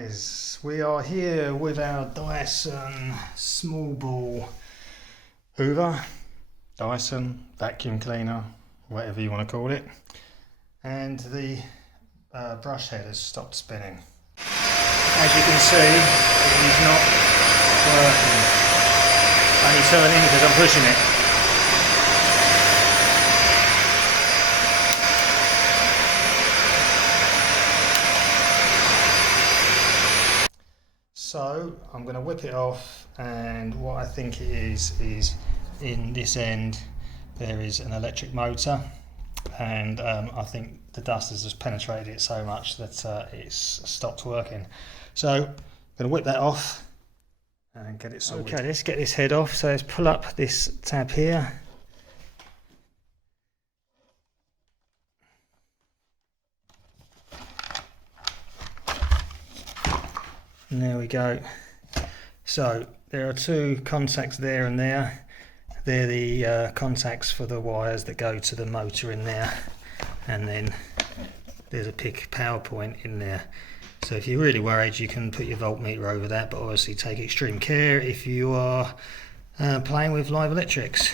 guys, we are here with our Dyson Small Ball Hoover, Dyson Vacuum Cleaner, whatever you want to call it, and the brush head has stopped spinning. As you can see, it is not working. Only turning because I'm pushing it. So I'm going to whip it off, and what I think it is in this end there is an electric motor, and I think the dust has just penetrated it so much that it's stopped working. So I'm going to whip that off and get it sorted. Okay, let's get this head off. So let's pull up this tab here. And there we go. So there are two contacts there and there. They're the contacts for the wires that go to the motor in there, and then there's a big power point in there. So if you're really worried, you can put your voltmeter over that, but obviously take extreme care if you are playing with live electrics.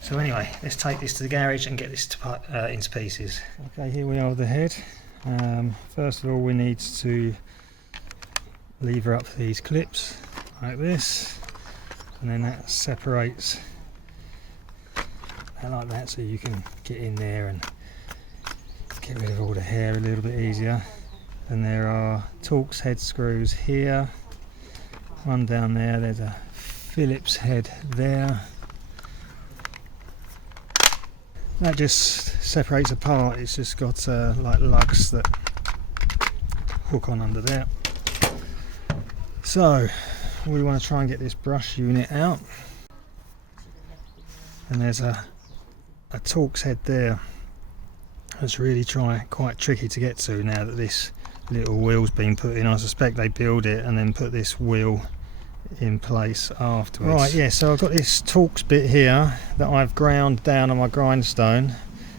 So anyway, let's take this to the garage and get this into pieces. Okay, here we are with the head. First of all, we need to lever up these clips like this, and then that separates that like that, so you can get in there and get rid of all the hair a little bit easier. And there are Torx head screws here, one down there, there's a Phillips head there. That just separates apart, it's just got like lugs that hook on under there. So we want to try and get this brush unit out, and there's a Torx head there. It's really quite tricky to get to now that this little wheel's been put in. I suspect they build it and then put this wheel in place afterwards. Right, yeah, so I've got this Torx bit here that I've ground down on my grindstone,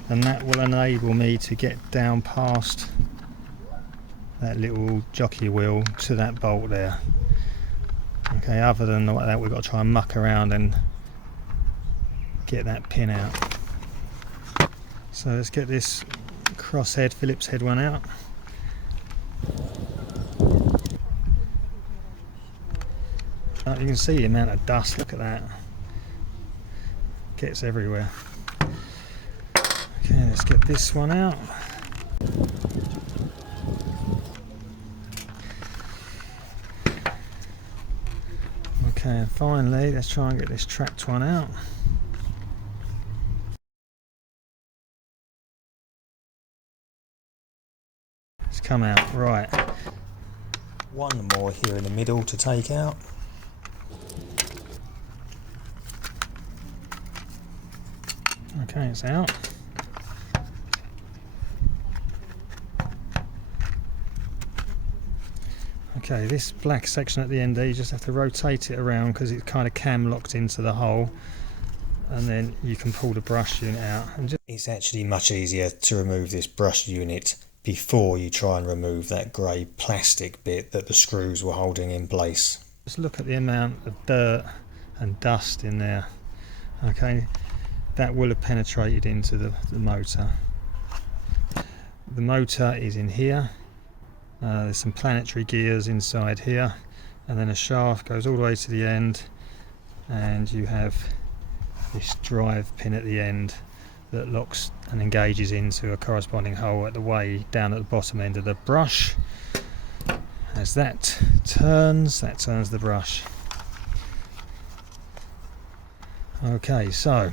and that will enable me to get down past that little jockey wheel to that bolt there. Okay, other than that, we've got to try and muck around and get that pin out. So let's get this crosshead Phillips head one out. You can see the amount of dust, look at that. Gets everywhere. Okay, let's get this one out. Okay, and finally, let's try and get this trapped one out. It's come out, right. One more here in the middle to take out. Okay, it's out. Okay, this black section at the end there, you just have to rotate it around because it's kind of cam locked into the hole, and then you can pull the brush unit out. And it's actually much easier to remove this brush unit before you try and remove that grey plastic bit that the screws were holding in place. Just look at the amount of dirt and dust in there. Okay, that will have penetrated into the motor. The motor is in here. There's some planetary gears inside here, and then a shaft goes all the way to the end, and you have this drive pin at the end that locks and engages into a corresponding hole at the way down at the bottom end of the brush. As that turns the brush. Okay, so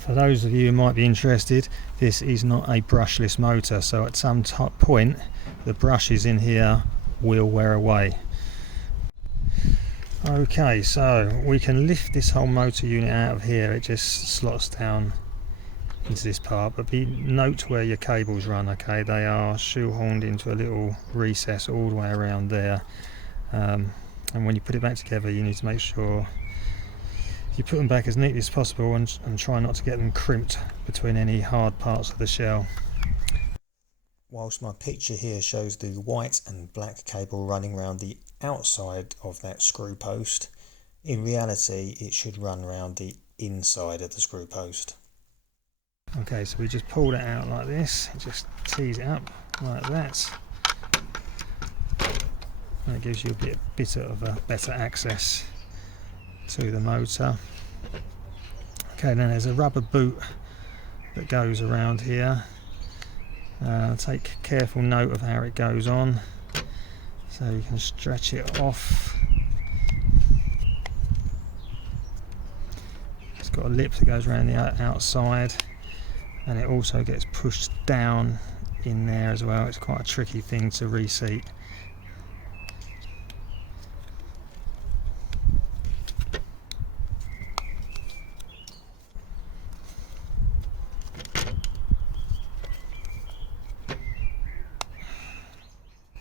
for those of you who might be interested, this is not a brushless motor, so at some point the brushes in here will wear away. Okay, so we can lift this whole motor unit out of here. It just slots down into this part, but note where your cables run. Okay, they are shoehorned into a little recess all the way around there, and when you put it back together, you need to make sure you put them back as neatly as possible, and try not to get them crimped between any hard parts of the shell. Whilst my picture here shows the white and black cable running around the outside of that screw post, in reality it should run around the inside of the screw post. Okay, so we just pulled it out like this, just tease it up like that. And it gives you a bit of a better access to the motor. Okay, then there's a rubber boot that goes around here. Take careful note of how it goes on, so you can stretch it off. It's got a lip that goes around the outside, and it also gets pushed down in there as well. It's quite a tricky thing to reseat.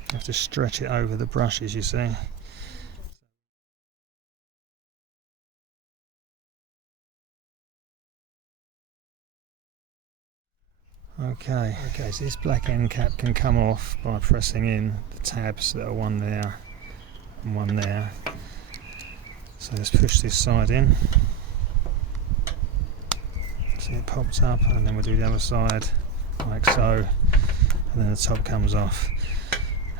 You have to stretch it over the brushes, you see. Okay, so this black end cap can come off by pressing in the tabs that are one there and one there. So let's push this side in. See, it pops up, and then we'll do the other side like so, and then the top comes off.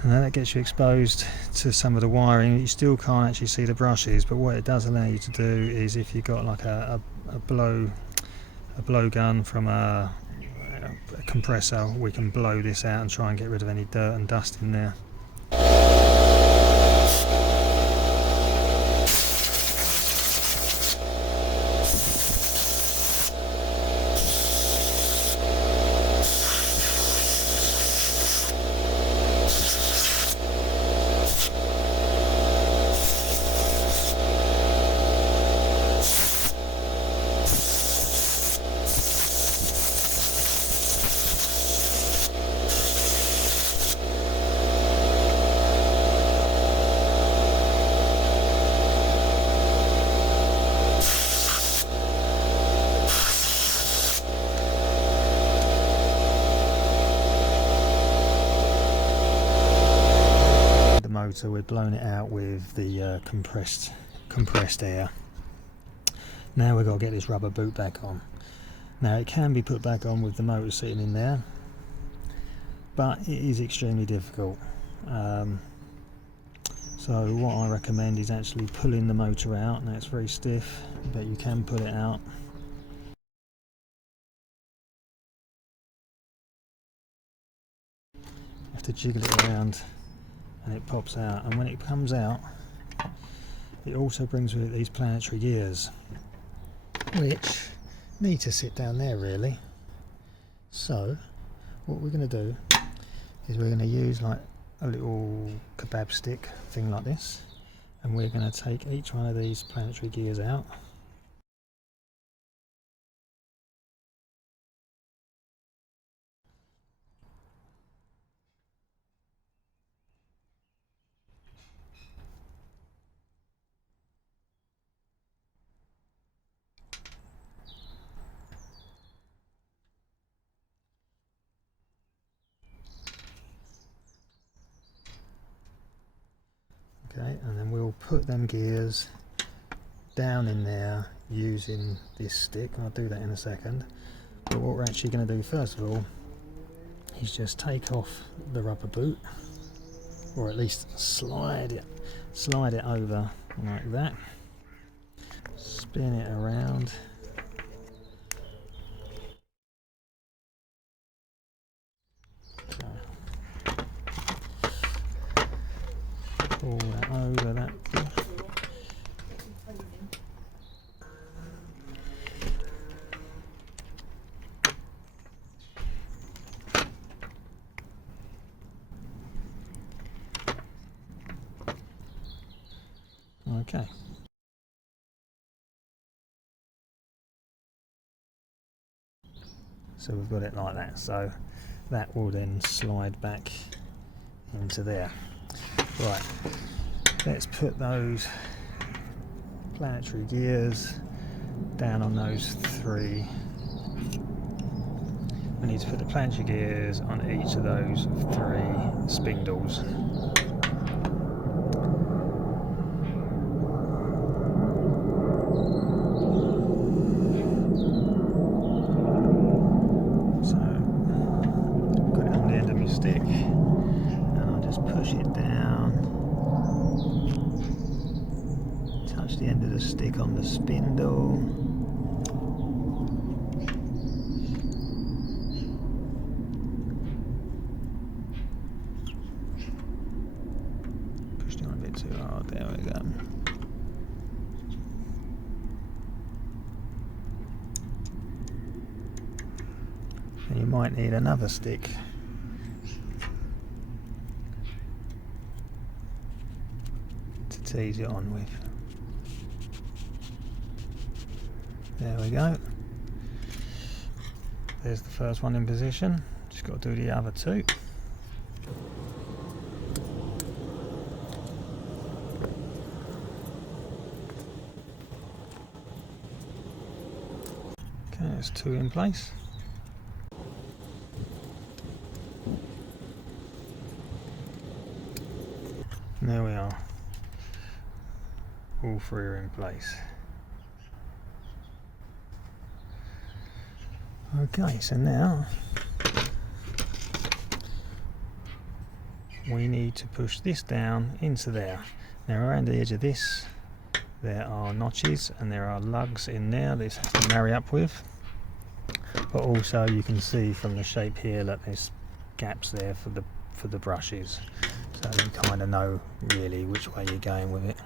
And then that gets you exposed to some of the wiring. You still can't actually see the brushes, but what it does allow you to do is, if you've got like a blow gun from a compressor, we can blow this out and try and get rid of any dirt and dust in there. Motor, we're blowing it out with the compressed air. Now we've got to get this rubber boot back on. Now it can be put back on with the motor sitting in there, but it is extremely difficult. So what I recommend is actually pulling the motor out. Now it's very stiff, but you can pull it out. You have to jiggle it around and it pops out, and when it comes out it also brings with it these planetary gears, which need to sit down there really. So what we're going to do is we're going to use like a little kebab stick thing like this, and we're going to take each one of these planetary gears out. Okay, and then we'll put them gears down in there using this stick. I'll do that in a second. But what we're actually going to do first of all is just take off the rubber boot, or at least slide it over like that, spin it around. Pull that over that. Okay. So we've got it like that. So that will then slide back into there. Right, let's put those planetary gears down on those three we need to put the plancher gears on each of those 3 spindles. So got it on the end of my stick, and I'll just push it down, touch the end of the stick on the spindle. Pushed it on a bit too hard, there we go. And you might need another stick to tease it on with. There we go. There's the first one in position. Just got to do the other 2. Okay, there's 2 in place. And there we are. All 3 are in place. Okay, so now we need to push this down into there. Now around the edge of this there are notches and there are lugs in there this has to marry up with, but also you can see from the shape here that there's gaps there for the brushes, so you kind of know really which way you're going with it.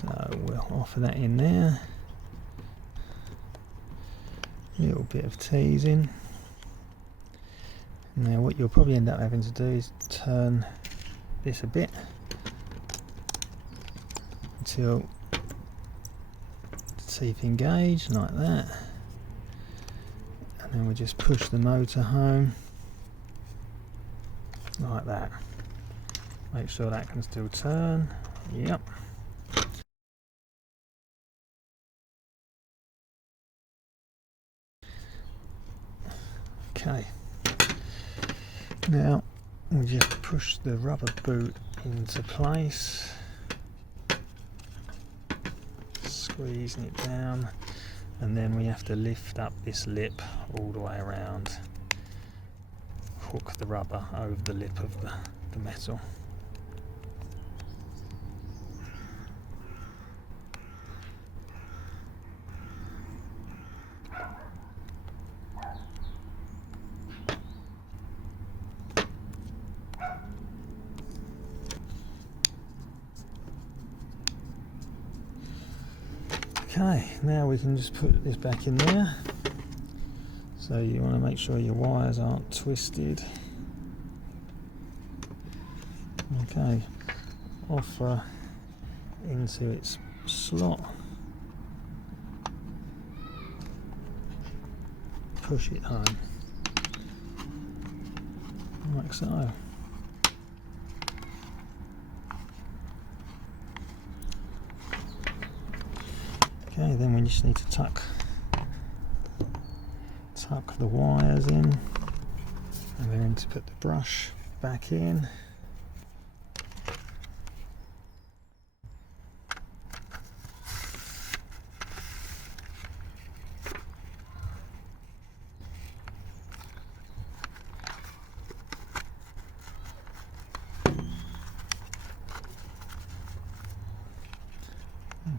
So we'll offer that in there. Little bit of teasing. Now what you'll probably end up having to do is turn this a bit until the teeth engage like that, and then we just push the motor home like that. Make sure that can still turn. Yep. Okay, now we just push the rubber boot into place, squeezing it down, and then we have to lift up this lip all the way around, hook the rubber over the lip of the metal. Okay, now we can just put this back in there. So you want to make sure your wires aren't twisted. Okay, offer into its slot. Push it home, like so. Okay, then we just need to tuck the wires in, and then to put the brush back in.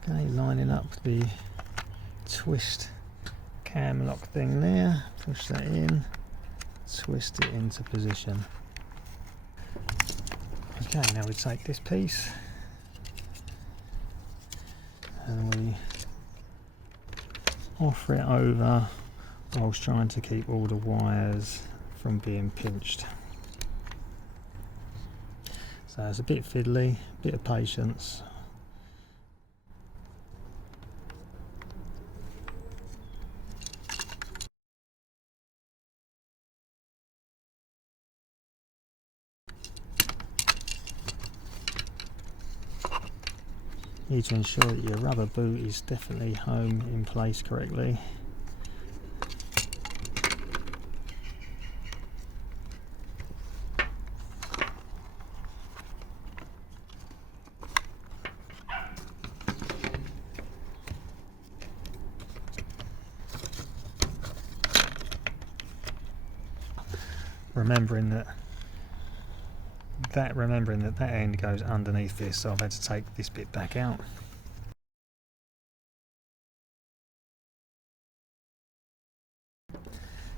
Okay, lining up the twist cam lock thing there, push that in, twist it into position. Okay, now we take this piece and we offer it over whilst trying to keep all the wires from being pinched. So it's a bit fiddly, a bit of patience. You need to ensure that your rubber boot is definitely home in place correctly. remembering that that end goes underneath this, so I've had to take this bit back out.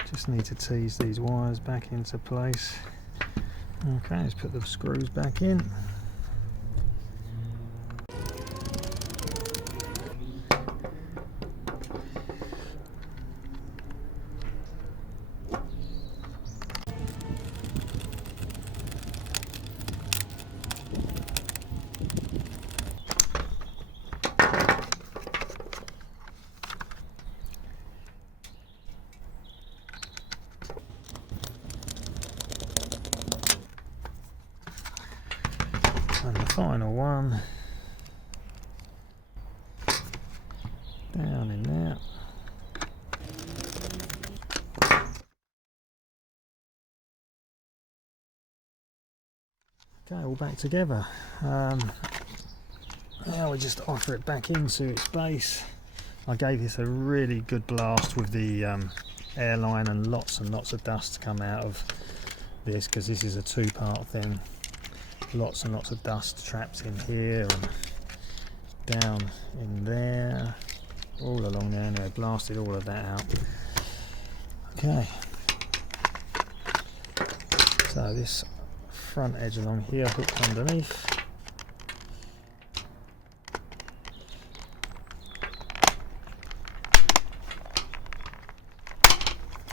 Just need to tease these wires back into place. Okay, let's put the screws back in. And the final one down in there. Okay, all back together. Now we just offer it back into its base. I gave this a really good blast with the airline, and lots of dust come out of this because this is a two-part thing. Lots and lots of dust trapped in here and down in there, all along there, and I blasted all of that out. Okay, so this front edge along here hooked underneath.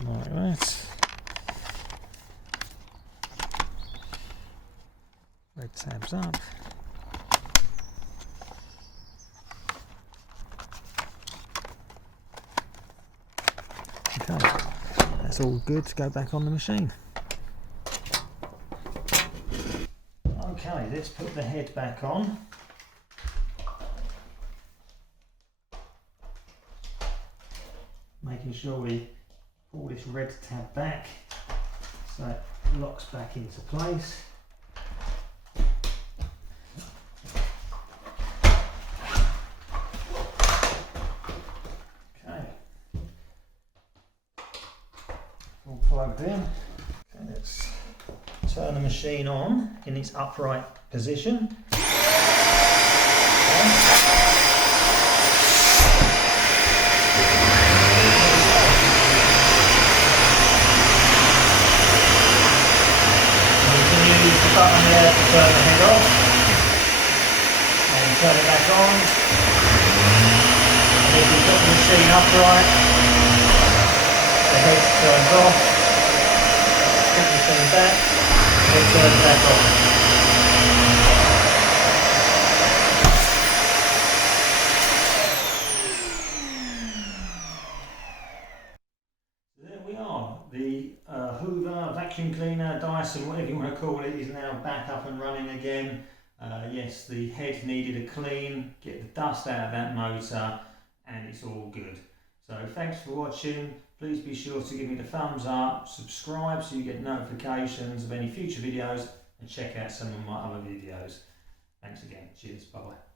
Like that. Red tabs up. Okay, that's all good to go back on the machine. Okay, let's put the head back on. Making sure we pull this red tab back so it locks back into place. All plugged in. Okay, let's turn the machine on in its upright position. Okay. You can use the button there to turn the head off and turn it back on. And if you've got the machine upright, the head turns off, put the thing back, and turn it back on. There we are, the Hoover, vacuum cleaner, Dyson, whatever you want to call it, is now back up and running again. Yes, the head needed a clean, get the dust out of that motor, and it's all good. So thanks for watching. Please be sure to give me the thumbs up, subscribe so you get notifications of any future videos, and check out some of my other videos. Thanks again. Cheers. Bye bye.